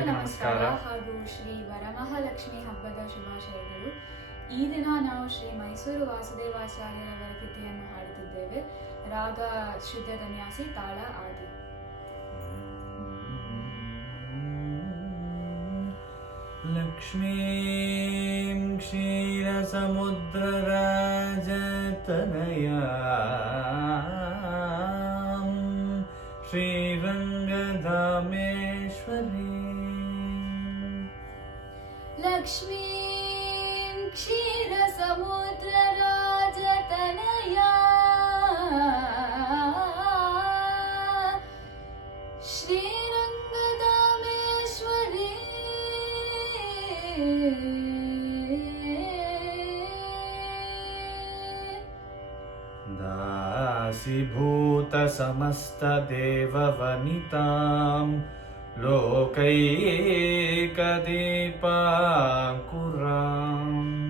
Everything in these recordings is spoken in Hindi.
ನಮಸ್ಕಾರ ಹಾಗೂ ಶ್ರೀ ವರಮಹಾಲಕ್ಷ್ಮಿ ಹಬ್ಬದ ಶುಭಾಶಯಗಳು. ಈ ದಿನ ನಾವು ಶ್ರೀ ಮೈಸೂರು ವಾಸುದೇವಾಚಾರ್ಯರವರ ಕೃತಿಯನ್ನು ಹಾಡುತ್ತಿದ್ದೇವೆ. ರಾಗ ಶುದ್ಧ ಧನ್ಯಾಸಿ, ತಾಳ ಆದಿ. ಲಕ್ಷ್ಮೀಂ ಕ್ಷೀರ ಸಮುದ್ರ ರಾಜತನಯ ಶ್ರೀರಂಗಧಾಮೇಶ್ವರಿ. ಲಕ್ಷ್ಮೀಂ ಕ್ಷೀರ ಸಮುದ್ರ ರಾಜತನಯ ಶ್ರೀರಂಗಧಾಮೇಶ್ವರಿ. दासीभूत समस्त देववनितां लोकैकदीपाङ्कुराम्.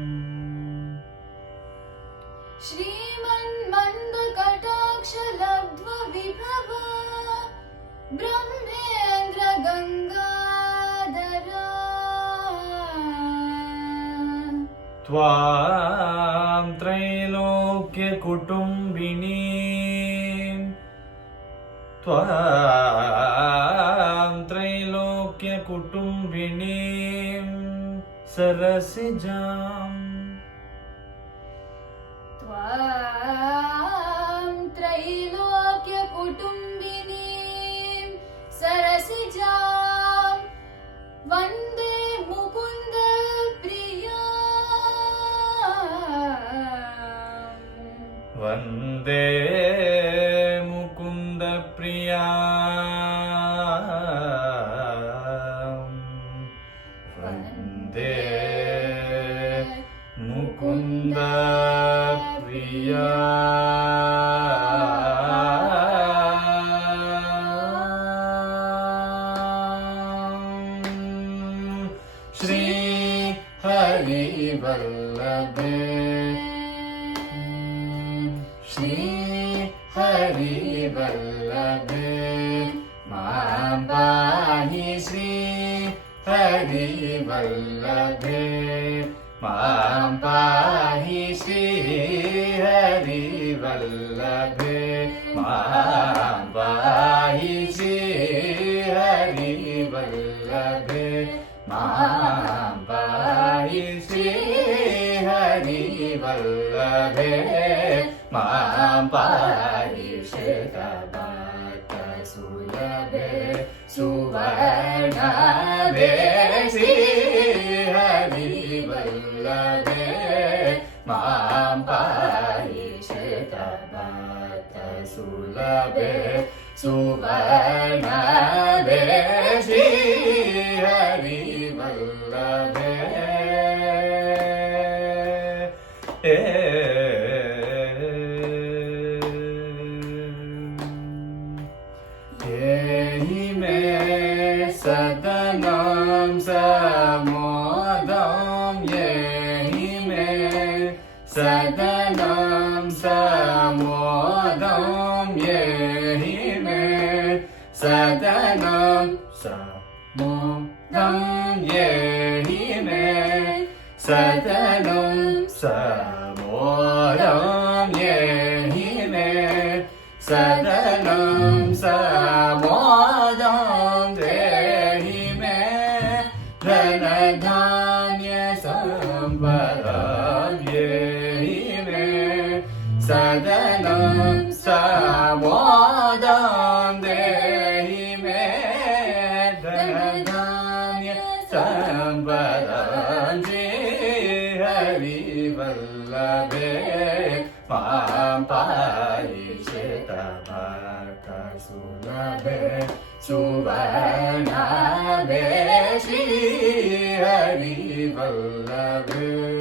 श्रीमन्मन्दकटाक्षलब्ध्व विभव ब्रह्मेन्द्र गङ्गाधरा. त्वां त्रैलोक्यकुटुम्बिनीं सरसिजाम्. त्वां त्रैलोक्यकुटुम्बिनीं सरसिजां वन्दे मुकुन्द प्रिया. वन्दे मुकुन्द प्रिया. वन्दे मुकुन्द प्रिया. श्री हरिवल्लभे श्री हरिवल्लभे मां पाहि. श्री हरिवल्लभे मां पाहि. श्री हरिवल्लभे मां पाहि. श्री हरिवल्लभे मां पाहि. श्री हरिवल्लभे मां पाहि. श्वेतवातसुलभे सुवर्णाभे श्री हरिवल्लभे मां पाहि. श्वेतवातसुलभे सुवर्णाभे श्री हरिवल्लभे. येहि मे सदनं समोदं. येहि मे सदनं समोदं. येहि मे सदनं समोदं. येहि मे सदनं समोदं. येहि मे सदनं समोदं. देहि मे धनधान्य सम्पदं. येहि मे सदनं समोदं. देहि मे धनधान्य सम्पदं. श्री हरिवल्लभे मां पाहि. श्वेतवातसुलभे सुवर्णाभे श्री हरिवल्लभे.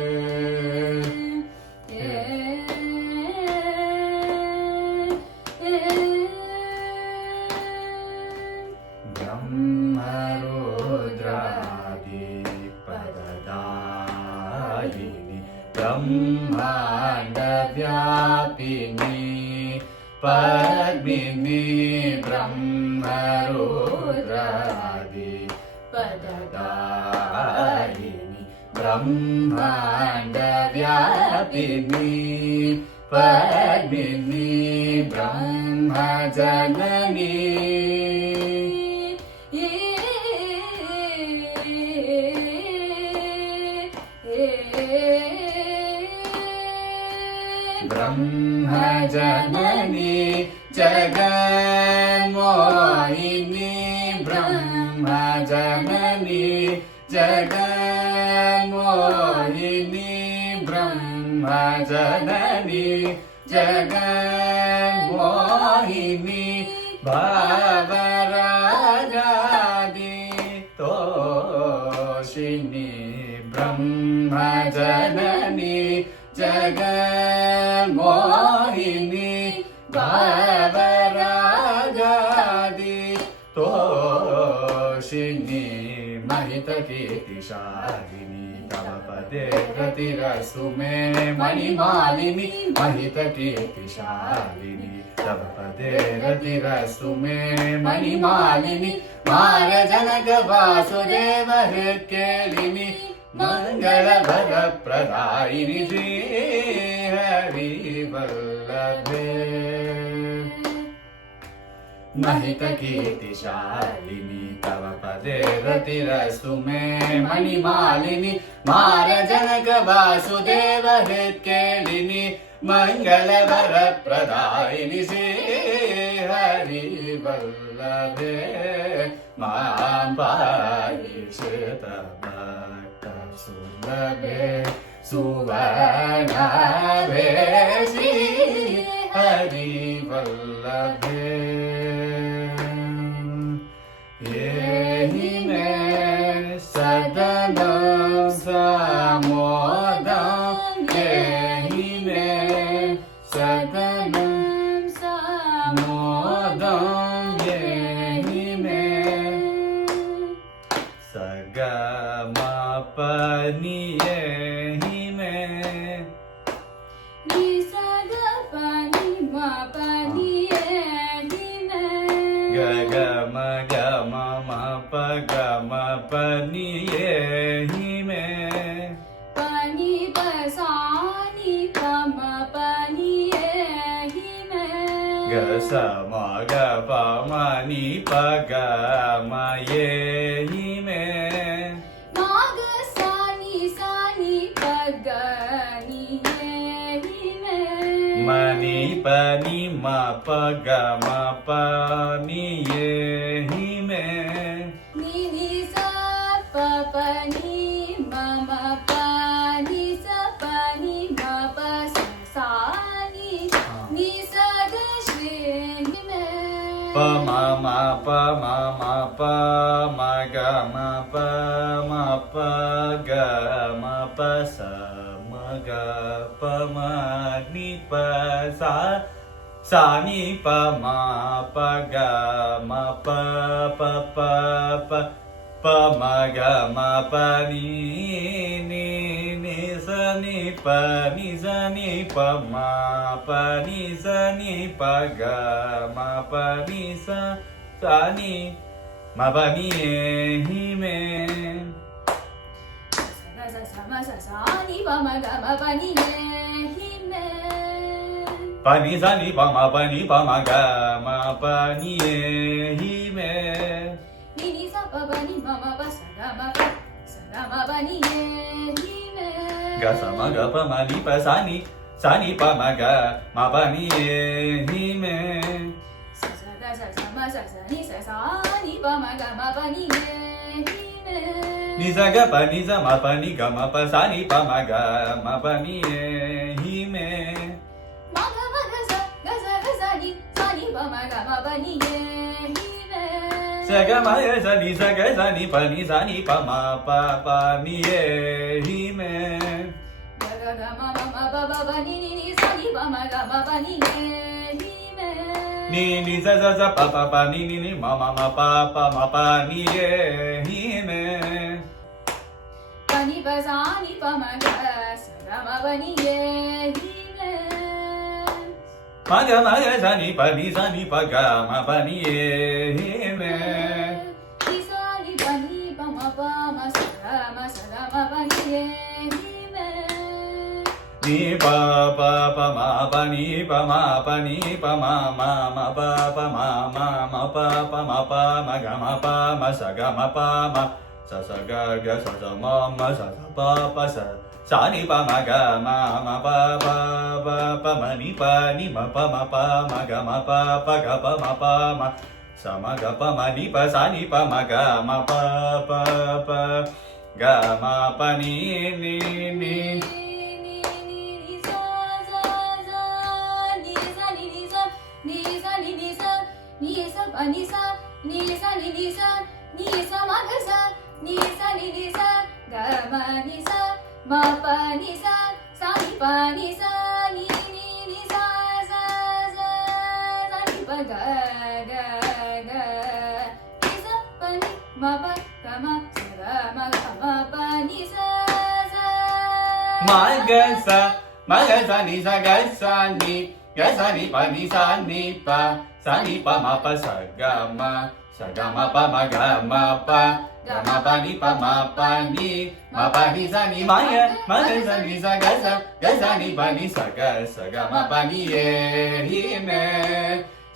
ब्रह्मरुद्रादिपददायिनि ब्रह्माण्डव्यापिनी पद्मिनी ब्रह्मरुद्रादि पद ब्रह्मांड व्यापिनी पद्मिनी ब्रह्म जननी ब्रह्म जननी जगन्मोहिनी ब्रह्म जननी जगन्मोहिनी ब्रह्म जननी जगन्मोहिनी भावरागादि तोषिनी ब्रह्म जननी जगन्मोहिनी भावरागादि तोषिनी महितकीर्तिशालिनी तव पदे रतिरस्तु मे मणिमालिनी महितकीर्तिशालिनी तव पदे रतिरस्तु मे मणिमालिनी मारजनक वासुदेव हृत्केलिनी मंगलवरप्रदायिनी श्री हरिवल्लभे महितकीर्तिशालिनी तव पदे रतिरस्तु मे मणिमालिनी मारजनक वासुदेव हृत्केलिनी मंगलवरप्रदायिनी श्री हरिवल्लभे मां पाहिषितभक्तसुलभे सुवर्णाभे श्री हरिवल्लभे येहि मे सदनं समोदं येहि मे सदनं समोदं येहि मे सगमपनि येहि मे गगम गम मप गम पनि येहि मे pani pasani pama pani ehime गसम गपमनि पगम येहि मे magasani sani pagani ehime मनि पनि मप गम पनि येहि मे nini sa papani mama pani sa pani mapa sani ni sa dashri me प म म प म म प म ग म प म प ग म प स म ग प म नि प सा सा नि प म प ग म प प प प प म ग म प नि नि नि स नि प नि स नि प म प नि स नि प ग म प नि स सा नि म प नि हि मे sani pama gama pani ehime प नि स नि प म प नि प म ग म प नि हि मे nini sa papani mama pa sagama pani ehime ग स म ग प म नि प सा नि प म ग म प नि हि मे sa ni sa ni pama gama pani ehime नि स ग प नि स म प नि ग म प सा नि प म ग म प नि हि मे maga maga sa ni pama gama pani ehime स ग म य स नि स ग स नि प नि सा नि प म प प नि हि मे gaga gama mama baba ni sa ni pama gama pani ehime नि नि स स स प प प नि नि म म म प प म प नि हि मे pani pa sa ni pama gama pani ehime म ग म य स नि प ग म प नि हि मे ni sa ni pani pama pa ಮ ಸ ಗ ಮ ಪ ನಿ ರೇ ನಿ May ni pa pa pa ma pa ni pa ma ma ma pa pa ma pa pa ma sa ga ma pa ma sa ga sa ma sa pa sa sa ni pa ma ga ma pa ma ni pa ma ga ma pa ga pa ma sa ma ga pa ma ni pa sa ni pa ma ga ma pa ga ma pa ni ni sa pa ni sa ni sa ma ga sa ni sa ga ma ni sa ma pa ni sa ni pa ni sa ni sa ni pa ga ni sa pa ni ma pa ga ma pa ni sa ma ga sa ni sa ga sa ni pa ni sa ni pa ma pa sa ga ma pa ma ga ma pa ni pa ma pa ni sa ni ma ga sa ni sa ga sa ni pa ni sa ga ma pa ni ye hi me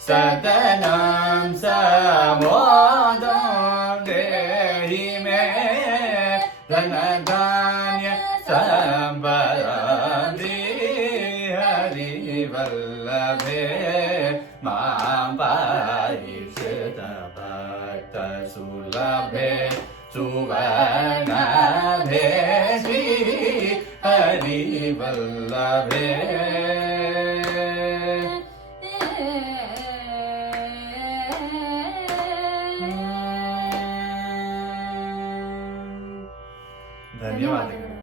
satanam samodam de hi me dhanadanya sambaram hari vallabhe Mampayishita bhakta sulabhe suvanabhe Shri Hari Vallabhe ಧನ್ಯವಾದಗಳು.